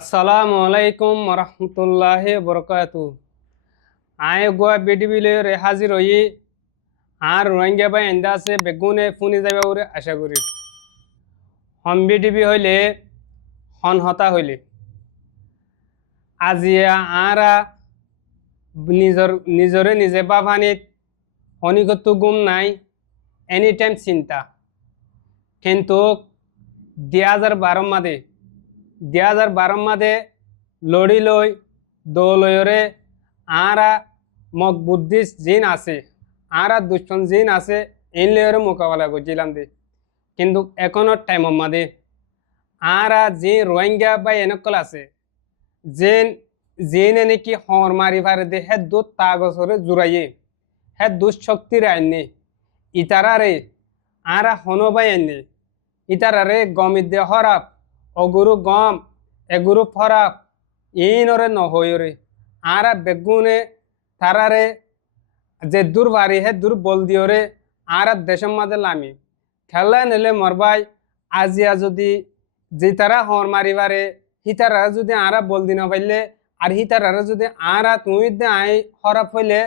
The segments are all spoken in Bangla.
আসসালামু আলাইকুম রহমতুল্লাহি বরকাতু। আয় গোয়া বিডিবিলে রে হাজির হই আর রোহিঙ্গা ভাই এন্দা আছে বেগুনে ফুনি যাবে বলে আশা করি। হম বিডিবি হইলে হন হতা হইলে আজিয়া আরা নিজরে নিজে বাভানিত অনিগত গুম নাই, এনি টাইম চিন্তা। কিন্তু 2012 মাদে লড়ি লই দৌলয়রে আরা মক বুদ্ধিস্ট জিন আছে, আরা দুষ্টন জিন আছে, এই লয়রে মোকাবেলা করছিলাম দে। কিন্তু এখনো টাইম মাদে আরা যে রোহিঙ্গা বা এনেকল আছে জেন জেনে নাকি হর মারি পারে দে হে দু তাগসরে জুড়াইয়ে হে দুঃশক্তির আইনে ইতারারে আরা হনবাই আইনে ইতারারে গমিদে হরাপ অগুরু গম এগুরু ফরাপ ইনরে নহয়রে আরা বেগুনে তারারে যে দূর বাড়ি হে দূর বল দিওরে আরা দেশের মাঝে লামি খেলা নিলে মরবাই আজিয়া যদি যে তারা হর মারিবারে হিতারা যদি আরা বল দি না পাইলে আর হিতারা যদি আরা তুমি দে আই হরাপ হইলে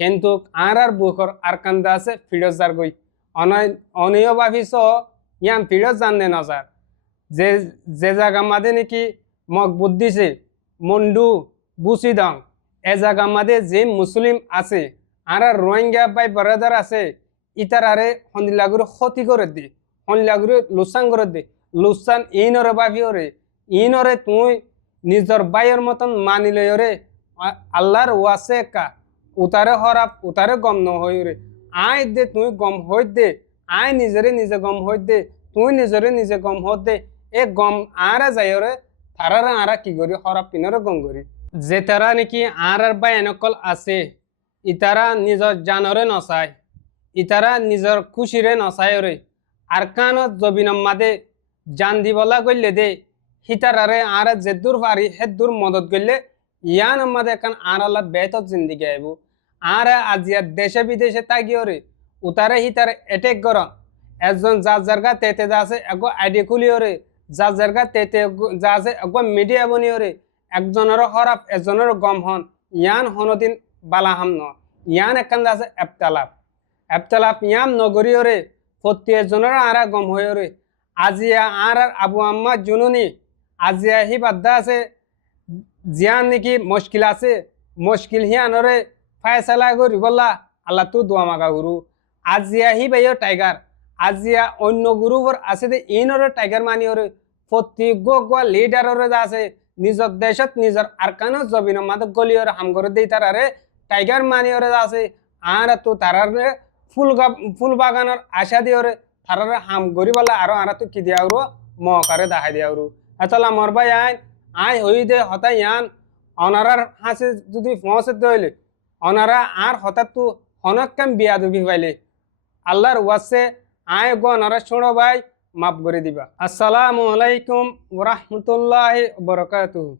কিন্তু আর বুকর আর কান্দা আছে ফিরোজার গই অনয় ভাবিস ইয়ান ফিরোজ জাননে না স্যার যে যে জায়গা মাঝে নাকি মগ বুদ্ধিছে মন্ডু বুসিদং এ জায়গা মাঝে যে মুসলিম আছে আর রোহিঙ্গা বাই বারাদার আছে ইতারারে হন্দিলাগুরে ক্ষতি করে দি হন্দিলাগুরে লুসান করে দি লুসান ইনরে ভাবিওরে ইনরে তুই নিজর বাইয়ের মতন মানিলে রে আল্লাহর ওয়াসে কা উতারে হরাপ উতারে গম ন হই রে আয় দে তুই গম হই দে আয় নিজরে নিজে গম হই দে তুই নিজরে নিজে গম হই দে এ গম আরা যাই রে তারারে আরা কি করি হরাপ পিনরে গম করি যে তারা নাকি আর বাই এনেকল আছে ইতারা নিজর জানরে নচায় ইতারা নিজর খুশিরে নচায় রে আর কানত জবিনম মাদে জান দিবলা গইলে দে হিতারারে আর যে দূর পারি হে দূর মদত গইলে ইয়ান আমাদের এখন আর আল্লাহ বেতত জিন্দিগি আইব আর আজিয়া দেশে বিদেশে তাগিও রে উতারে হিতারে এটেক গর একজন যার জায়গা তেতে যা আছে এগো আইডি খুলিও রে যার জায়গা তেতে যা আছে এগো মিডিয়া বনিও রে একজনের হরাপ একজনের গম হন ইয়ান হনদিন বালাহাম ন ইয়ান একান আছে এফতালাপ ইয়াম নগরীয় রে প্রতি একজনের আরা গম হয়ে রে আজিয়া আর আবু আম্মা জুনুনি আজিয়া হি বাদ্দা আছে জিয়ান নাকি মুশকিল আছে মুশকিল হিয়ানরে ফায়সালা করি বললা আল্লাহ তু দোয়া মাগা গুরু আজিয়া হি বাইও টাইগার আজিয়া অন্য গুরুবর আছে দে ইনরে টাইগার মানিওরে প্রতি গোয়া লিডাররে যা আছে নিজর দেশত নিজর আরকানো জবিন মাদ গলিয়র হাম করে দেই তারারে টাইগার মানিওরে যা আছে আর তো তারারে ফুল বাগানের আশা দিওরে তারারে হাম গরি বলা আরো আর তো কি দিয়াউরো মকারে দেখাই দিয়াউরু এতলা মরবাই আই হই দে হতাই ইয়ান অনারার হাসে যদি পৌঁছে দইলে অনারা আর হঠাৎ তো অনেক কাম বিয়া দুবি পাইলে আল্লাহর ওয়াসে আয় গো অনারা শোনো ভাই মাফ করে দিবা। আসসালামু আলাইকুম ওয়া রাহমাতুল্লাহি ওয়া বারাকাতুহু।